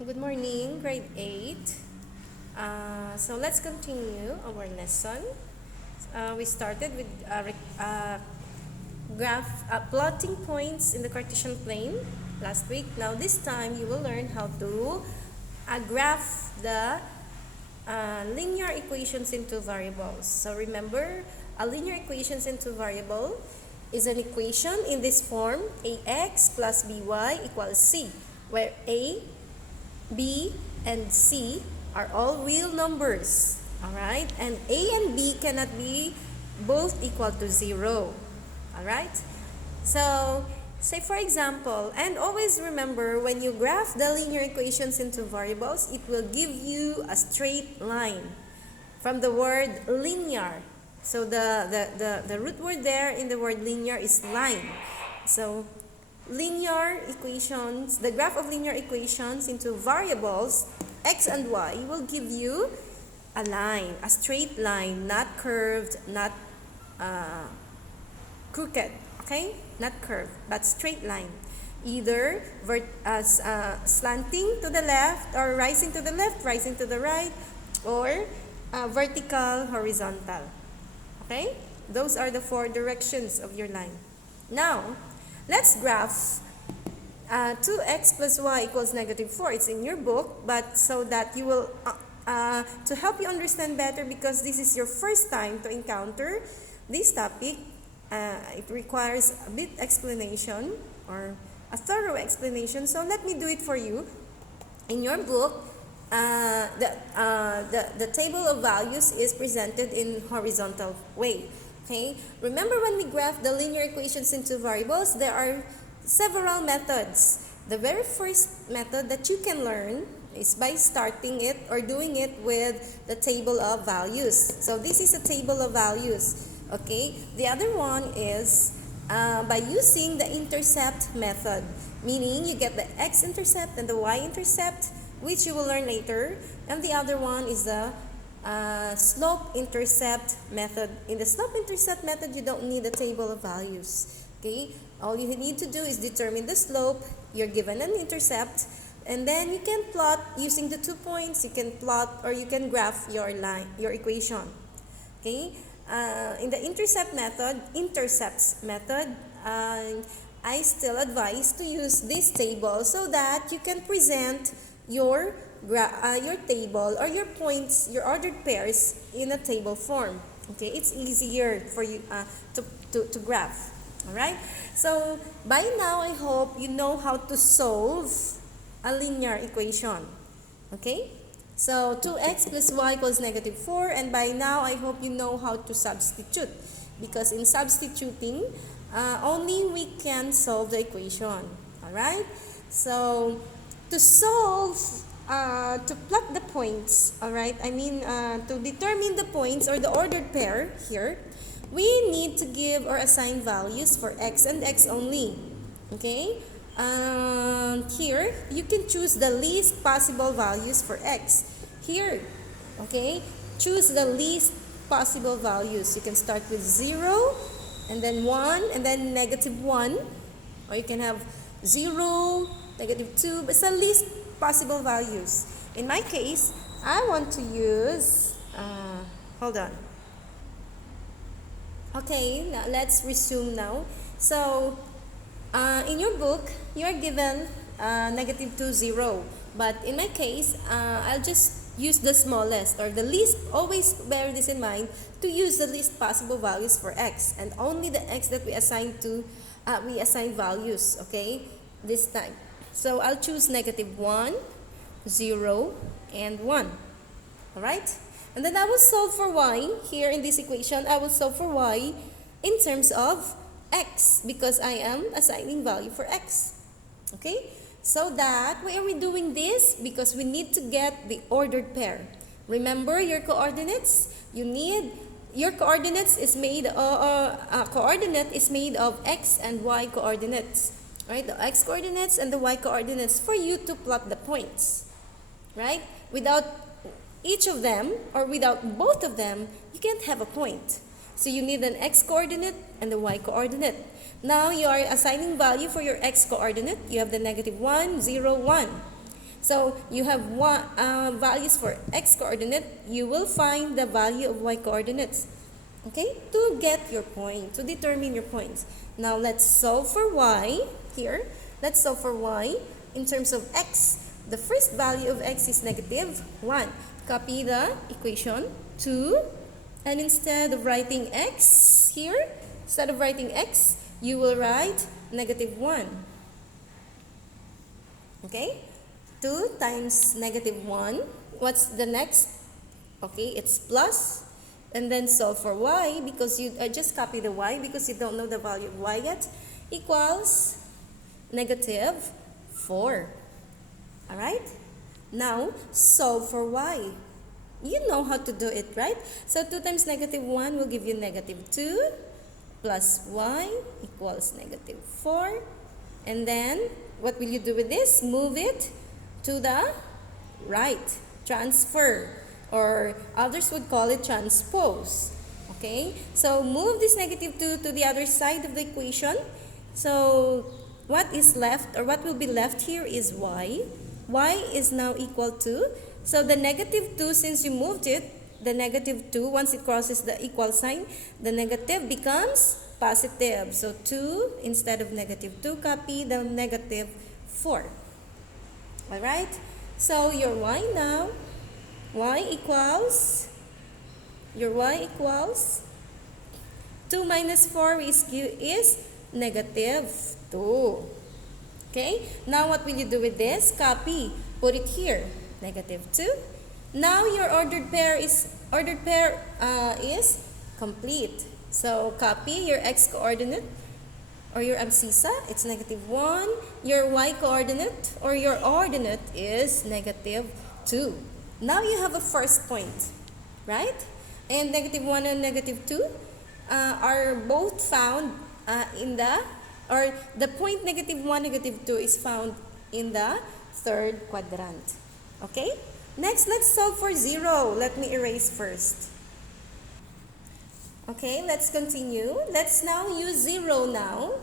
Good morning, grade 8. So let's continue our lesson. We started with plotting points in the Cartesian plane last week. Now this time you will learn how to graph the linear equations into variables. So remember, a linear equations into variable is an equation in this form: ax plus by equals c, where a, b, and c are all real numbers. Alright? And a and b cannot be both equal to 0. Alright? So, say for example, and always remember, when you graph the linear equations into variables, it will give you a straight line from the word linear. So the root word there in the word linear is line. So linear equations, the graph of linear equations into variables x and y will give you a line, a straight line, not curved, not crooked, okay? Not curved, but straight line. Either slanting to the left, or rising to the left, rising to the right, or vertical, horizontal. Okay? Those are the 4 directions of your line. Now, let's graph 2x plus y equals -4. It's in your book, but so that you will, to help you understand better, because this is your first time to encounter this topic, it requires a bit explanation or a thorough explanation. So let me do it for you. In your book, the table of values is presented in horizontal way. Okay? Remember, when we graph the linear equations into variables, there are several methods. The very first method that you can learn is by starting it or doing it with the table of values. So this is a table of values. Okay? The other one is by using the intercept method, meaning you get the x-intercept and the y-intercept, which you will learn later. And the other one is the slope-intercept method. In the slope-intercept method, you don't need a table of values. Okay? All you need to do is determine the slope. You're given an intercept, and then you can plot using the 2 points. You can plot or you can graph your line, your equation. Okay? In the intercepts method, I still advise to use this table so that you can present your table or your points, your ordered pairs in a table form. Okay, it's easier for you to graph. All right. So by now, I hope you know how to solve a linear equation. Okay. So 2x plus y equals -4, and by now I hope you know how to substitute, because in substituting, only we can solve the equation. All right. So to solve, to plot the points, all right, to determine the points or the ordered pair here, we need to give or assign values for x and x only. Okay? Here, you can choose the least possible values for x. Here, okay, choose the least possible values. You can start with 0, and then 1, and then -1, or you can have 0, -2, but it's the least possible values. In my case, I want to use, hold on. Okay, now let's resume now. So, in your book, you are given -2, 0. But in my case, I'll just use the smallest or the least. Always bear this in mind, to use the least possible values for x, and only the x that we assign values, okay, this time. So I'll choose -1, 0, and 1. Alright? And then I will solve for y. Here in this equation, I will solve for y in terms of x, because I am assigning value for x. Okay? So that, why are we doing this? Because we need to get the ordered pair. Remember your coordinates? Your coordinates is made coordinate is made of x and y coordinates. Right? The x coordinates and the y coordinates for you to plot the points. Right? Without each of them, or without both of them, you can't have a point. So you need an x coordinate and the y coordinate. Now you are assigning value for your x coordinate. You have the -1, 0, 1. So you have values for x coordinate, you will find the value of y coordinates. Okay, to get your point, to determine your points. Now let's solve for y here. Let's solve for y in terms of x. The first value of x is negative 1. Copy the equation 2, and instead of writing x here, instead of writing x, you will write negative 1. Okay, 2 times negative 1. What's the next? Okay, it's plus. And then solve for y, because you just copy the y because you don't know the value of y yet, equals negative 4. Alright? Now, solve for y. You know how to do it, right? So 2 times negative 1 will give you negative 2 plus y equals negative 4. And then, what will you do with this? Move it to the right. Transfer. Or others would call it transpose. Okay? So, move this negative 2 to the other side of the equation. So, what is left, or what will be left here is y. Y is now equal to, so the negative 2, since you moved it, the negative 2, once it crosses the equal sign, the negative becomes positive. So, 2 instead of negative 2, copy the negative 4. Alright? So, your y now, y equals 2 minus 4 is negative 2. Okay, now what will you do with this? Copy, put it here, negative 2. Now your ordered pair is complete. So copy your x coordinate or your abscissa, it's negative 1. Your y coordinate or your ordinate is negative 2. Now you have a first point, right? And negative 1 and negative 2 are both found the point negative 1, negative 2 is found in the third quadrant. Okay? Next, let's solve for 0. Let me erase first. Okay, let's continue. Let's now use 0 now.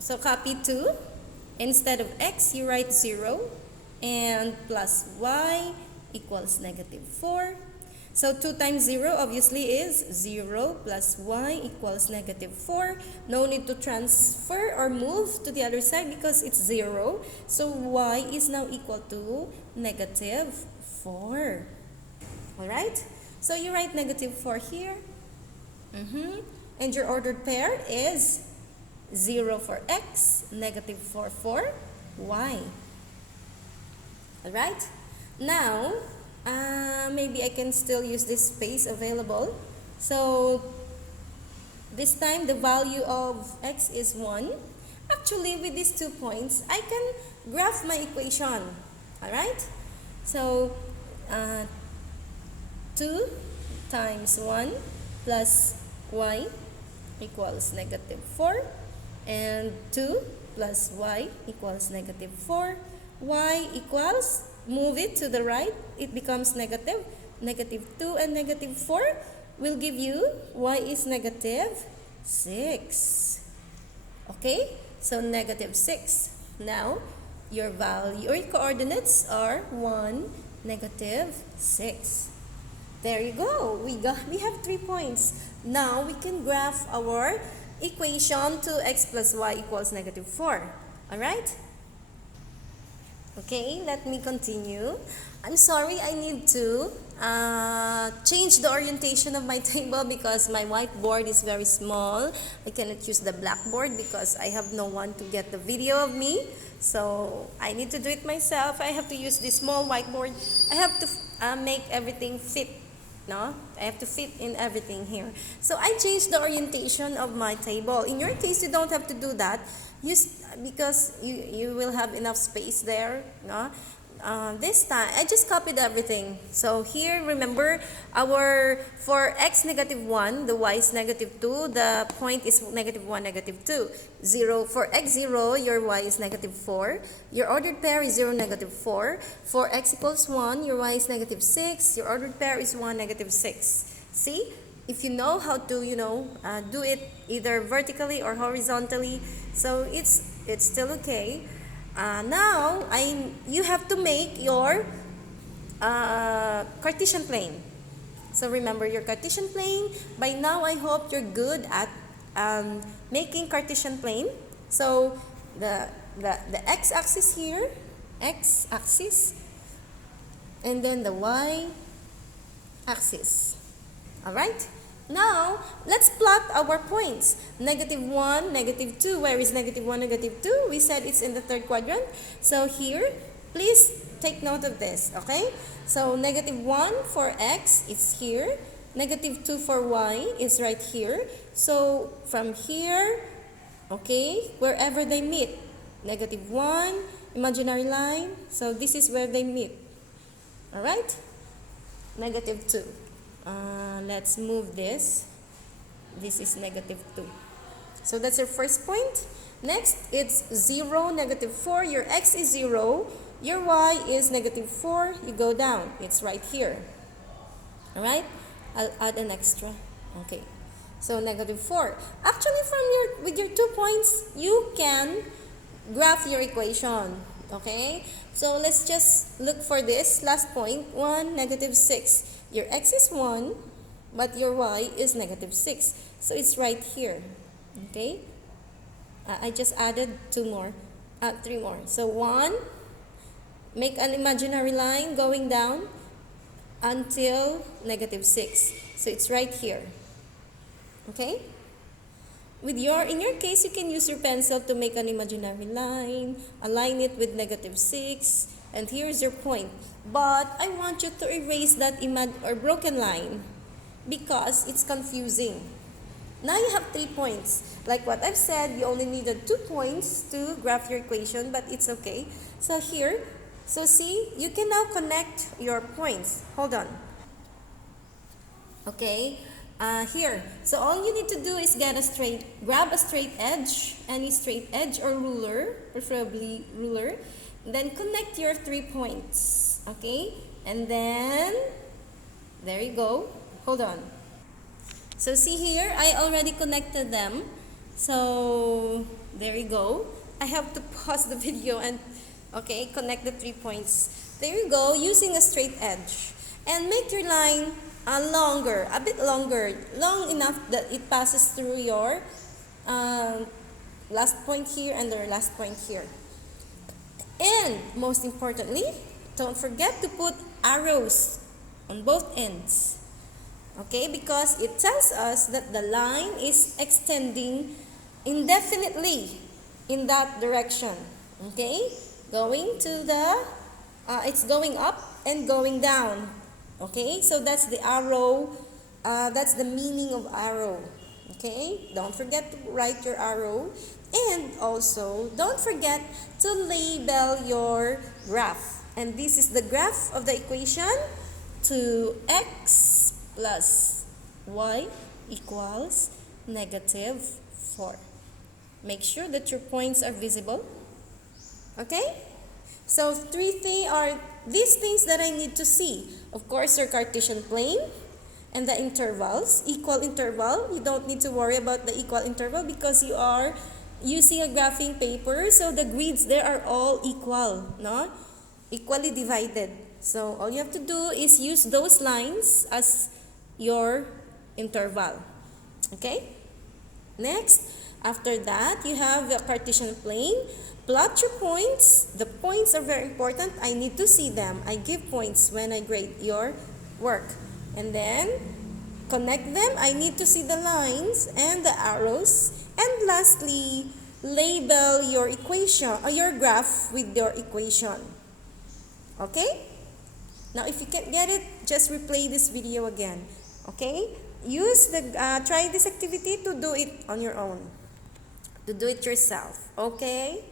So copy 2. Instead of x, you write 0. And plus y equals negative 4. So 2 times 0 obviously is 0 plus y equals negative 4. No need to transfer or move to the other side because it's 0. So y is now equal to negative 4. Alright? So you write negative 4 here. And your ordered pair is 0 for x, negative 4 for y. Alright? Now, maybe I can still use this space available. So, this time the value of x is 1. Actually, with these 2 points, I can graph my equation. Alright? So, 2 times 1 plus y equals negative 4. And 2 plus y equals negative 4. Y equals, move it to the right, it becomes negative. Negative 2 and negative 4 will give you y is negative 6. Okay? So negative 6. Now, your value or your coordinates are 1, negative 6. There you go. We have 3 points. Now, we can graph our equation to x plus y equals negative 4. Alright? Okay, let me continue. I'm sorry, I need to change the orientation of my table because my whiteboard is very small. I cannot use the blackboard because I have no one to get the video of me. So, I need to do it myself. I have to use this small whiteboard. I have to make everything fit. No? I have to fit in everything here. So, I changed the orientation of my table. In your case, you don't have to do that. Because you will have enough space there. No? This time, I just copied everything. So here, remember, for x negative 1, the y is negative 2, the point is negative 1, negative 2. 0, for x 0, your y is negative 4. Your ordered pair is 0, negative 4. For x equals 1, your y is negative 6. Your ordered pair is 1, negative 6. See? If you know how to, do it either vertically or horizontally, so it's still okay. Now, you have to make your Cartesian plane. So remember your Cartesian plane. By now, I hope you're good at making Cartesian plane. So the x-axis here, x-axis, and then the y-axis. All right? Now, let's plot our points. -1, -2. Where is -1, -2? We said it's in the third quadrant. So here, please take note of this, okay? So -1 for x is here. -2 for y is right here. So from here, okay, wherever they meet. -1, imaginary line. So this is where they meet. All right? -2. Let's move this. This is -2. So that's your first point. Next, it's 0, -4. Your x is 0. Your y is -4. You go down. It's right here. All right? I'll add an extra. Okay. So -4. Actually, with your 2 points, you can graph your equation. Okay? So let's just look for this last point. 1, -6. Your x is 1, but your y is -6. So it's right here. Okay? I just added 3 more. So 1, make an imaginary line going down until -6. So it's right here. Okay? In your case, you can use your pencil to make an imaginary line, align it with -6, and here's your point. But I want you to erase that broken line because it's confusing. Now you have 3 points. Like what I've said, you only needed 2 points to graph your equation, but it's okay. So here, see, you can now connect your points. Hold on. Okay, here. So all you need to do is grab a straight edge, any straight edge or ruler, preferably ruler. Then connect your 3 points. Okay, and then there you go. Hold on. So see here, I already connected them. So there you go. I have to pause the video and connect the 3 points. There you go, using a straight edge. And make your line longer, a bit longer, long enough that it passes through your last point here and the last point here. And most importantly, don't forget to put arrows on both ends. Okay, because it tells us that the line is extending indefinitely in that direction. Okay, it's going up and going down. Okay, so that's the arrow, that's the meaning of arrow. Okay, don't forget to write your arrow, and also don't forget to label your graph. And this is the graph of the equation: 2x plus y equals -4. Make sure that your points are visible. Okay? So these things that I need to see. Of course, your Cartesian plane and the intervals, equal interval. You don't need to worry about the equal interval because you are using a graphing paper. So the grids there are all equal, no? Equally divided. So all you have to do is use those lines as your interval. Okay? Next, after that, you have the Cartesian plane. Plot your points. The points are very important. I need to see them. I give points when I grade your work. And then, connect them. I need to see the lines and the arrows. And lastly, label your equation or your graph with your equation. Okay? Now, if you can't get it, just replay this video again. Okay? Try this activity to do it on your own. To do it yourself. Okay?